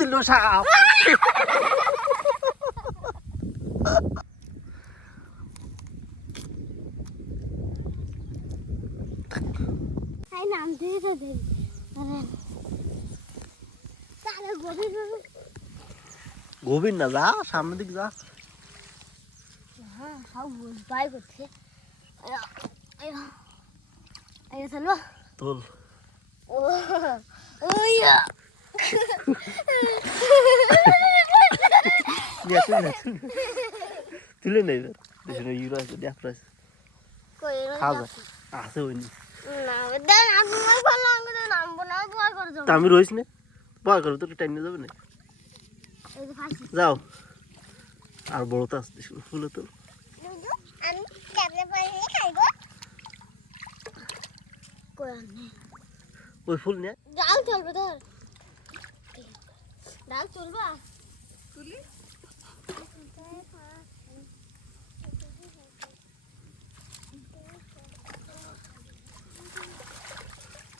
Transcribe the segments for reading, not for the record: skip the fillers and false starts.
দিল সাপ নাম দিয়ে তো দেখ গভীর না যা সামনের দিক যা বাই করছে চলো তোল তুলে নেই ইউরো আছে দেখো আছে ওই আমি রইস না ভয় করো তোর টাইম যাবে না যাও আর বড় তো আসতে ফুলে তো ওই ফুল নিয়ে ডাল চলবে ধর ডাল চলবা তুলি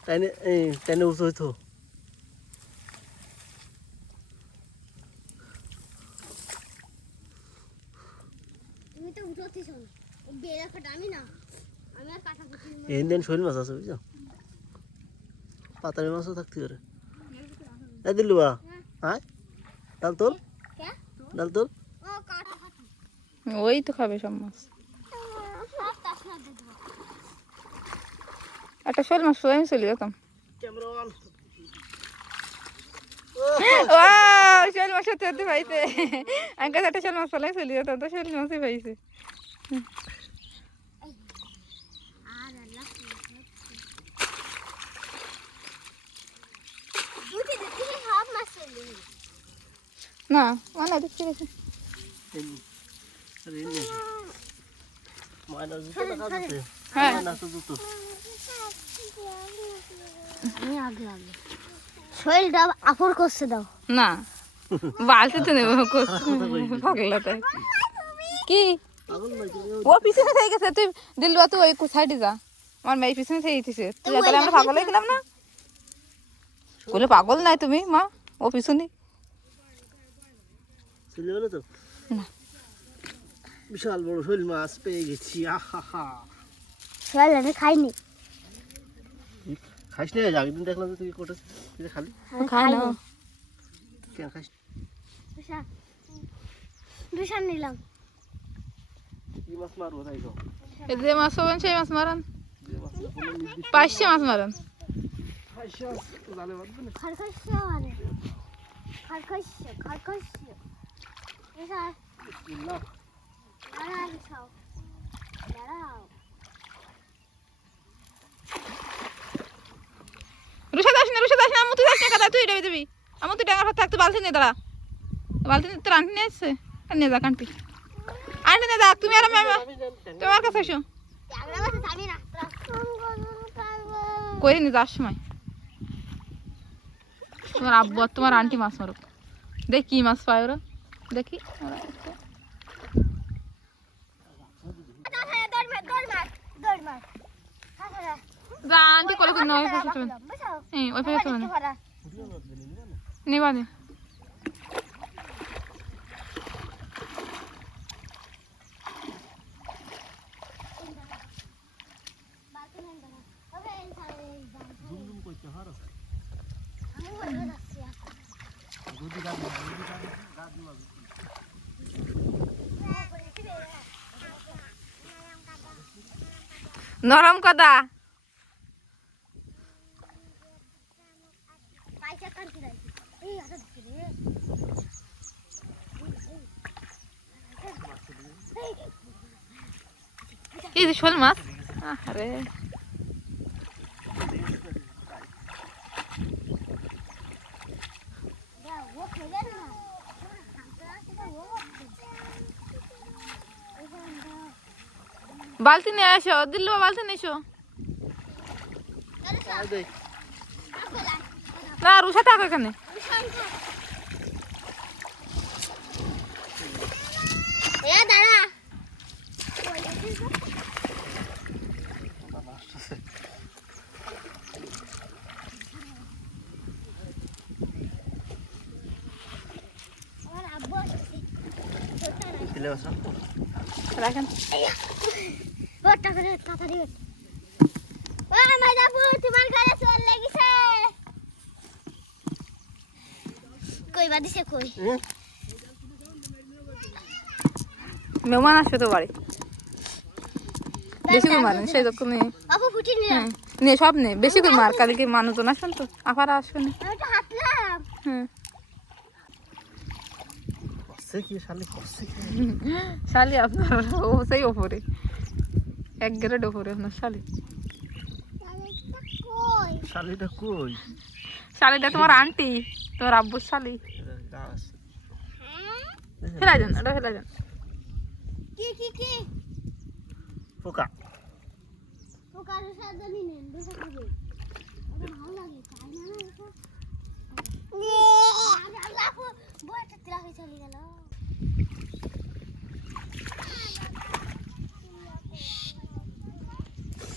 টাইনে উঁচু হইতো তুমি তো উঠোতিস না বেড়া কাটা আমি না আমি আর কাটা কুটি এই দিন শৈল মাছ আছে বুঝছো পাতারি মাছও থাকতে পারে এই দিলু বা হ্যাঁ ডাল তোল ডাল তোল ওই তো খাবে সব মাছ একটা শোল মাছ আমি চলে যেতাম শোল মাছ সত্যি সত্যি পাইছে আমি কাছে একটা শোল মাছ পালাই চলে যেতাম তো শোল মাছই পাইছে না মানে দেখতে গেছে হ্যাঁ শরীরটা আপর করছে দাও না বালতিতে নেবো পাগলা তাই কি ও পিছনে থেকে গেছে তুই দিলবা তুই ওই সাইডে যা আমার মেয়ে পিছনে থেকে গেছে তুই তাহলে আমরা পাগল হয়ে গেলাম না বলে পাগল নাই তুমি মা ও পিছনে তো না বিশাল বড় শৈল মাছ পেয়ে গেছি আহা শৈল আমি খাইনি খাইস না আগের দিন দেখলাম তুই কোটে তুই খালি খাই না কেন খাইস বিশাল নিলাম কি মাছ মারবো তাই তো এই যে মাছ হবেন সেই মাছ মারান 500 মাছ মারান খরখশিয়া মানে খরখশিয়া বিশাল দাঁড়াও বিশাল দাঁড়াও রুশা দাস না আমু তুই দাস না কথা তুই দেবে দিবি আমু তুই ডাঙা ভাত থাকতে বালতি নিয়ে দাঁড়া বালতি নিয়ে তোর আন্টি নিয়ে আসছে নিয়ে যা কান্টি আন্টি নিয়ে যাক তুমি আর আমি তোমার কাছে এসো কই নিয়ে যাওয়ার সময় তোমার আব্বু আর তোমার আন্টি মাছ মারুক দেখ কি মাছ পায় ওরা দেখি যা আন্টি কলে কিন্তু ওই পাশে চলে ওই পাশে চলে নিবা দে নরম কদা এই যে শোল মাছ আরে বালতি নিয়ে আসো দিল্লু বালতি নিয়ে এসো না রুষা থাকো এখানে দাঁড়া চিলে মাছ রাখবো? রাখেন ওটা করে তাড়াতাড়ি ওঠ। ও মাদাপুর তোমার ঘরে চল লেগেছে। কই বাদিছে কই? হুম? মেহমান আসছে তো বাড়ি বেশি করে মারেন সেই যখন আপু ফুটি নিলাম। নে সব নে বেশি করে মার কালকে মানুষজন আসবেন তো আপারা আসবেন আমি তো হাতলাম। হ্যাঁ কষছে কি শালি কষছে কি? শালি আপনার ও সেই ওপরে এক গ্রেড ওপরে আপনার শালি কই? শালিটা কই? শালিটা তোমার আন্টি তোমার আব্বুর শালি গাছ। হ্যাঁ? ফেলাই দেন ওটা ফেলাই দেন কি? পোকা। ও কারো সাথে নিন দেখো খাবে। ওটা ভালো লাগে তাই না এটা? আরে আল্লাহ বইটা ত্রাহি চলে গেল।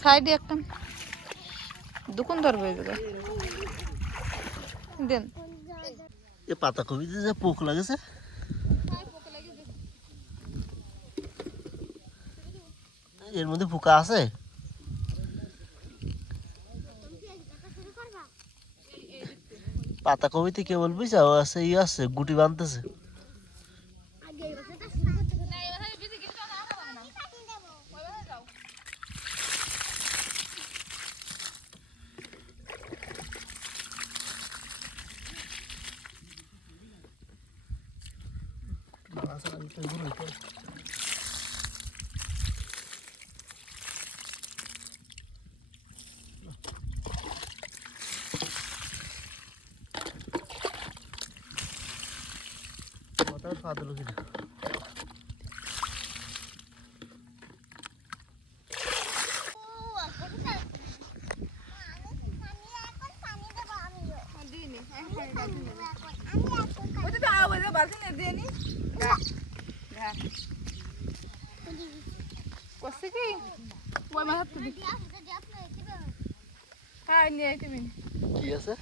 সাইডে একটা দোকান ধরবে দেন এ পাতাকপিতে যে পোক লাগেছে। এর মধ্যে পোকা আছে। পাতাকপিতে কেবল বুঝা আছে ই আছে গুটি বাঁধতেছে। আগে এই বছরটা শুরু করতে হবে। স্বাদ হলো কিনা করছে কি ওই মাছ তুলি হ্যাঁ নিয়ে তুমি কি আছে?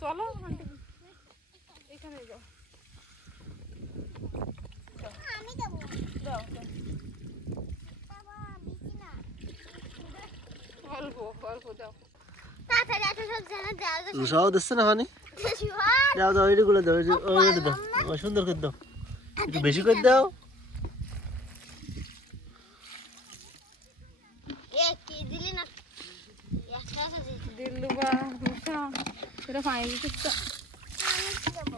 চলো এখানে যাও আমি দেব। যাও বাবা বিছি না। অল্প অল্প যাও তাড়াতাড়ি এত সব জানা দাও। উৎসাহ দিচ্ছে না মানে? শিওর। দাও দাও এইগুলো দাও ওইগুলো দাও ও সুন্দর করে দাও একটু বেশি করে দাও। এ কি দিলি না? একটা আছে দিল্লু বা এটা ফাইন দিচ্ছে আমি দেব।